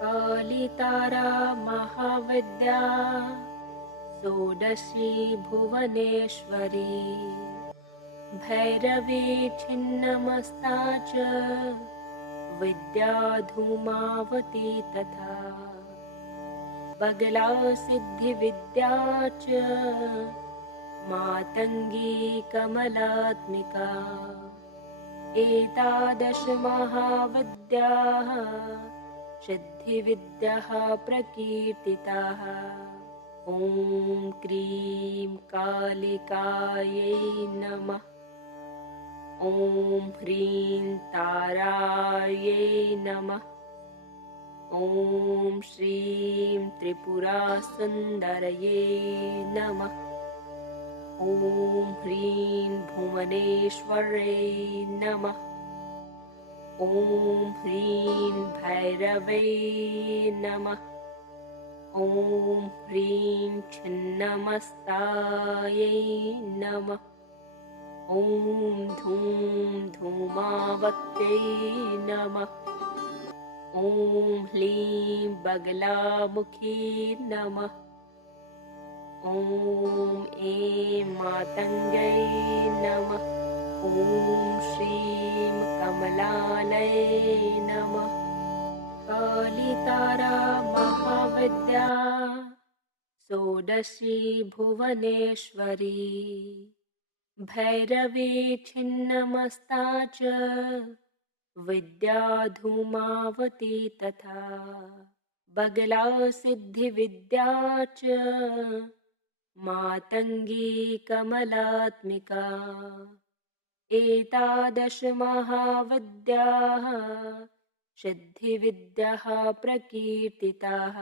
कालितारा महाविद्या षोडशी भुवनेश्वरी भैरवी छिन्नमस्ता च विद्या धूमावती तथा बगला सिद्धिविद्या च मातङ्गी कमलात्मिका एतादश महाविद्याः सिद्धिविद्याः प्रकीर्तिताः। ॐ क्रीं कालिकायै नमः। ॐ ह्रीं तारायै नमः। ॐ श्रीं त्रिपुरासुन्दर्यै नमः। ॐ ह्रीं भुवनेश्वर्यै नमः। ॐ ह्रीं भैरवै नमः। ॐ ह्रीं छिन्नमस्तायै नमः। ॐ धूं धूमावत्यै नमः। ॐ ह्लीं बगलामुखी नमः। ॐ ऐं मातङ्ग्यै नमः। ॐ श्रीं कमलालये नमः। कालितारा महाविद्या षोडशी भुवनेश्वरी भैरवी छिन्नमस्ता च विद्या धूमावती तथा बगला सिद्धिविद्या च मातङ्गी कमलात्मिका एतादश महाविद्याः सिद्धिविद्याः प्रकीर्तिताः।